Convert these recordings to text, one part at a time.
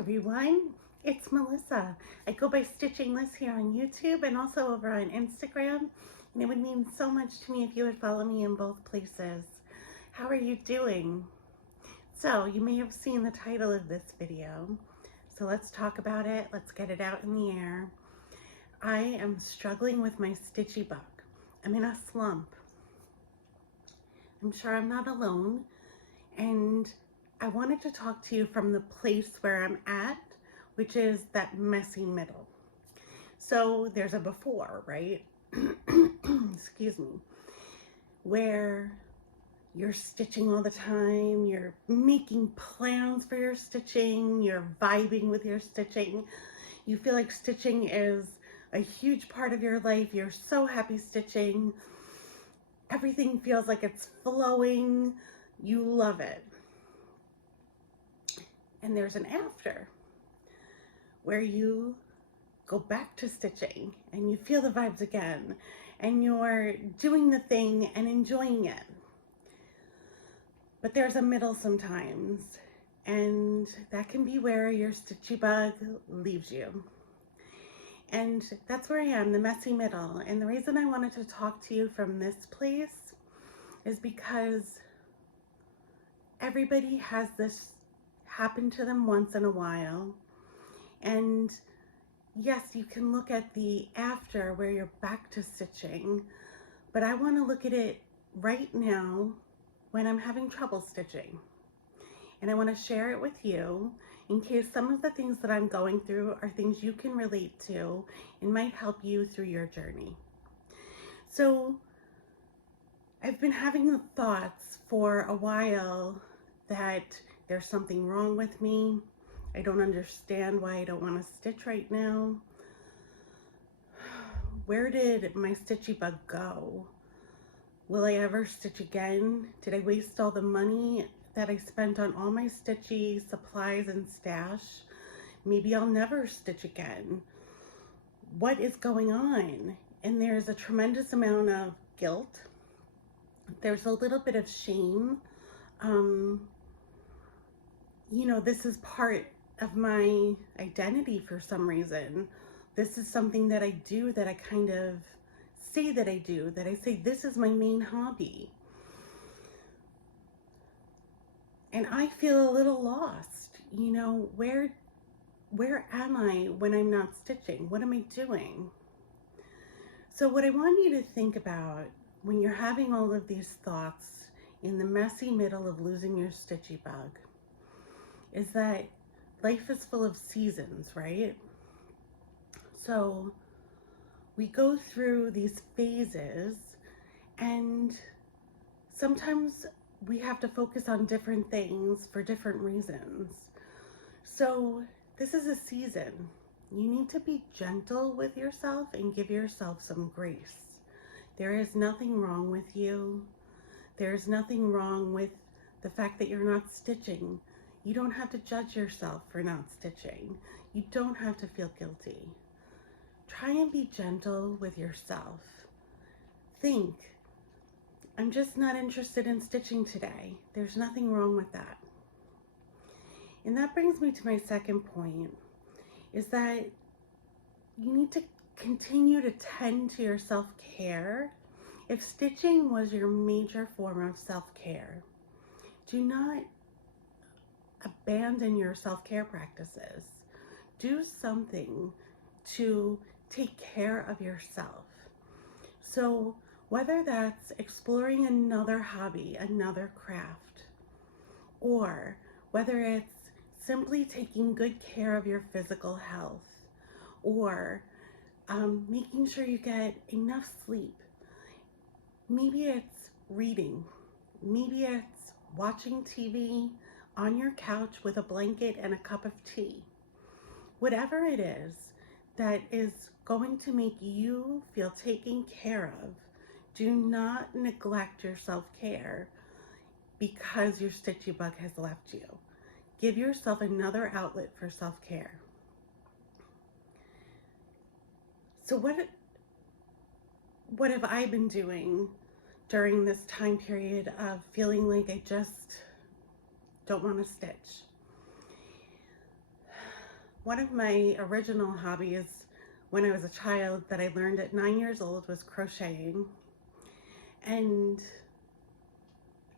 everyone, it's Melissa. I go by StitchingLis here on YouTube and also over on Instagram, and it would mean so much to me if you would follow me in both places. How are you doing? So you may have seen the title of this video, so let's talk about it. Let's get it out in the air. I am struggling with my stitchy bug. I'm in a slump. I'm sure I'm not alone, and I wanted to talk to you from the place where I'm at, which is that messy middle. So there's a before, right? Excuse me, where you're stitching all the time, you're making plans for your stitching, you're vibing with your stitching. You feel like stitching is a huge part of your life. You're so happy stitching. Everything feels like it's flowing. You love it. And there's an after where you go back to stitching and you feel the vibes again and you're doing the thing and enjoying it. But there's a middle sometimes, and that can be where your stitchy bug leaves you. And that's where I am, the messy middle. And the reason I wanted to talk to you from this place is because everybody has this happen to them once in a while. And yes, you can look at the after where you're back to stitching, but I want to look at it right now when I'm having trouble stitching. And I want to share it with you in case some of the things that I'm going through are things you can relate to and might help you through your journey. So I've been having the thoughts for a while that there's something wrong with me. I don't understand why I don't want to stitch right now. Where did my stitchy bug go? Will I ever stitch again? Did I waste all the money that I spent on all my stitchy supplies and stash? Maybe I'll never stitch again. What is going on? And there's a tremendous amount of guilt. There's a little bit of shame. You know, this is part of my identity for some reason. This is something that I do, that I kind of say that I do, that I say this is my main hobby. And I feel a little lost. You know, where am I when I'm not stitching? What am I doing? So what I want you to think about when you're having all of these thoughts in the messy middle of losing your stitchy bug is that life is full of seasons, right? So we go through these phases, and sometimes we have to focus on different things for different reasons. So this is a season. You need to be gentle with yourself and give yourself some grace. There is nothing wrong with you. There's nothing wrong with the fact that you're not stitching. You don't have to judge yourself for not stitching. You don't have to feel guilty. Try and be gentle with yourself. Think, I'm just not interested in stitching today. There's nothing wrong with that. And that brings me to my second point, is that you need to continue to tend to your self-care. If stitching was your major form of self-care, do not abandon your self-care practices. Do something to take care of yourself. So whether that's exploring another hobby, another craft, or whether it's simply taking good care of your physical health, or making sure you get enough sleep. Maybe it's reading. Maybe it's watching TV on your couch with a blanket and a cup of tea. Whatever it is that is going to make you feel taken care of, do not neglect your self-care because your stitchy bug has left you. Give yourself another outlet for self-care. So what have I been doing during this time period of feeling like I just don't want to stitch? one of my original hobbies when I was a child that I learned at 9 years old was crocheting. And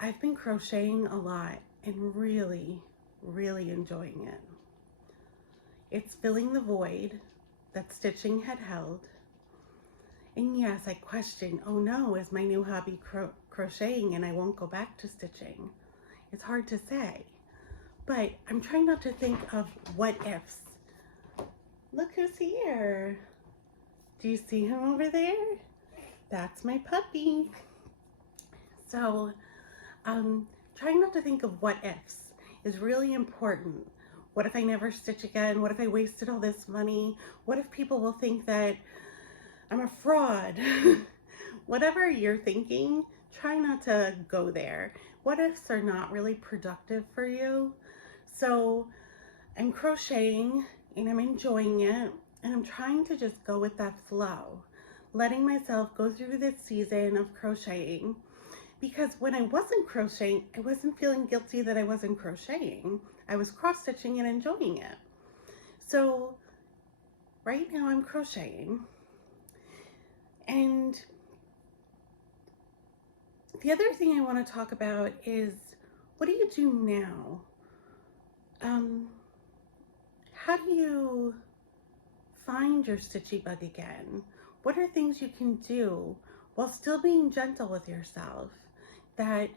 I've been crocheting a lot and really, really enjoying it. It's filling the void that stitching had held. And yes, I question, oh no, is my new hobby crocheting and I won't go back to stitching? It's hard to say, but I'm trying not to think of what ifs. Look who's here. Do you see him over there? That's my puppy. So, trying not to think of what ifs is really important. What if I never stitch again? What if I wasted all this money? What if people will think that I'm a fraud? Whatever you're thinking, try not to go there. What ifs are not really productive for you. So I'm crocheting and I'm enjoying it, and I'm trying to just go with that flow, letting myself go through this season of crocheting, because when I wasn't crocheting, I wasn't feeling guilty that I wasn't crocheting. I was cross-stitching and enjoying it. So right now I'm crocheting. And the other thing I want to talk about is, what do you do now? How do you find your stitchy bug again? What are things you can do while still being gentle with yourself that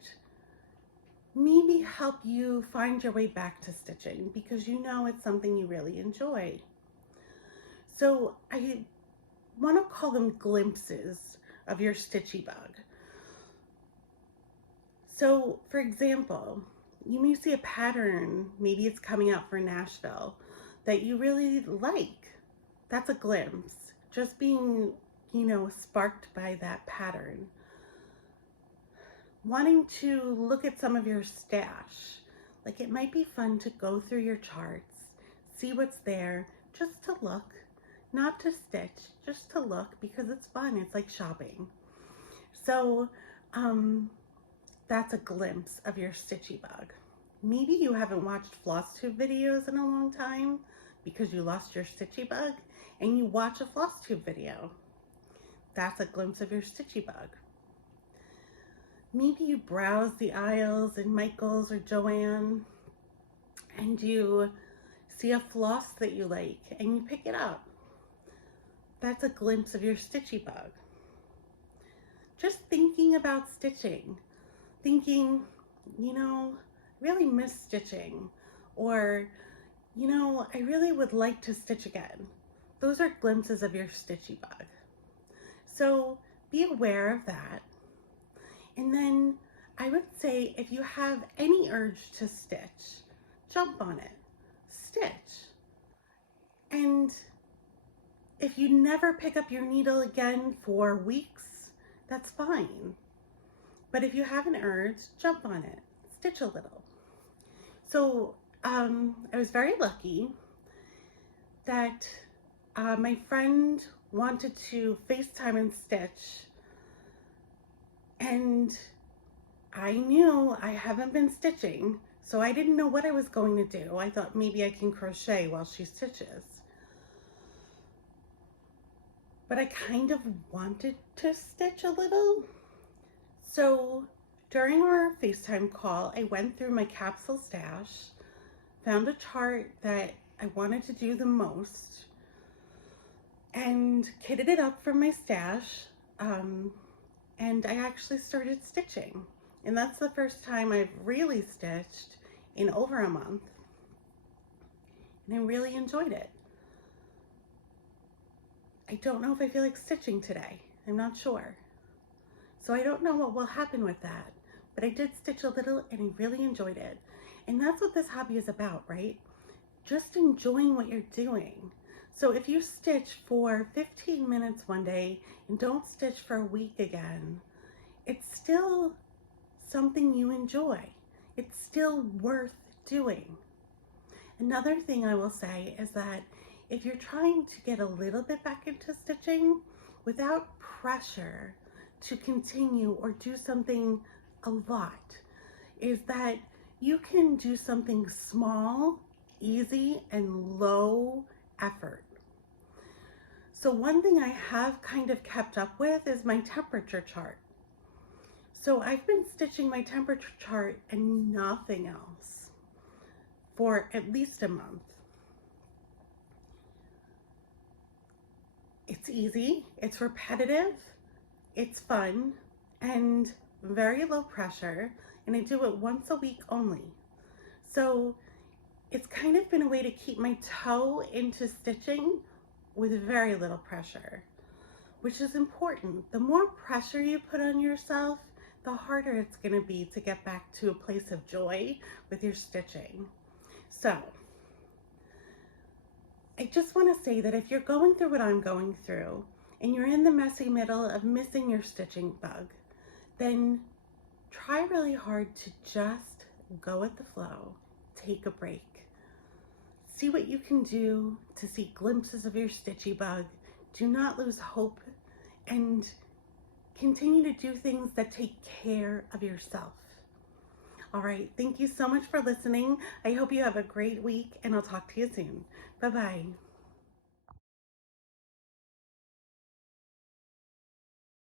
maybe help you find your way back to stitching, because you know it's something you really enjoy? So I want to call them glimpses of your stitchy bug. So for example, you may see a pattern, maybe it's coming out for Nashville, that you really like. That's a glimpse, just being, sparked by that pattern. Wanting to look at some of your stash, like it might be fun to go through your charts, see what's there, just to look, not to stitch, just to look, because it's fun. It's like shopping. So that's a glimpse of your stitchy bug. Maybe you haven't watched Flosstube videos in a long time because you lost your stitchy bug, and you watch a Flosstube video. That's a glimpse of your stitchy bug. Maybe you browse the aisles in Michael's or Joann and you see a floss that you like and you pick it up. That's a glimpse of your stitchy bug. Just thinking about stitching, thinking, really miss stitching, or, I really would like to stitch again. Those are glimpses of your stitchy bug. So be aware of that. And then I would say, if you have any urge to stitch, jump on it, stitch. And if you never pick up your needle again for weeks, that's fine. But if you have an urge, jump on it, stitch a little. So I was very lucky that my friend wanted to FaceTime and stitch, and I knew I haven't been stitching, so I didn't know what I was going to do. I thought maybe I can crochet while she stitches. But I kind of wanted to stitch a little. So during our FaceTime call, I went through my capsule stash, found a chart that I wanted to do the most, and kitted it up from my stash. And I actually started stitching. And that's the first time I've really stitched in over a month. And I really enjoyed it. I don't know if I feel like stitching today. I'm not sure. So I don't know what will happen with that. But I did stitch a little and I really enjoyed it. And that's what this hobby is about, right? Just enjoying what you're doing. So if you stitch for 15 minutes one day and don't stitch for a week again, it's still something you enjoy. It's still worth doing. Another thing I will say is that if you're trying to get a little bit back into stitching without pressure to continue or do something a lot, is that you can do something small easy and low effort. So one thing I have kind of kept up with is my temperature chart. So I've been stitching my temperature chart and nothing else for at least a month. It's easy, it's repetitive, it's fun, and very low pressure, and I do it once a week only. So it's kind of been a way to keep my toe into stitching with very little pressure, which is important. The more pressure you put on yourself, the harder it's going to be to get back to a place of joy with your stitching. So I just want to say that if you're going through what I'm going through and you're in the messy middle of missing your stitching bug, then try really hard to just go with the flow, take a break. See what you can do to see glimpses of your stitchy bug. Do not lose hope, and continue to do things that take care of yourself. All right, thank you so much for listening. I hope you have a great week, and I'll talk to you soon. Bye-bye.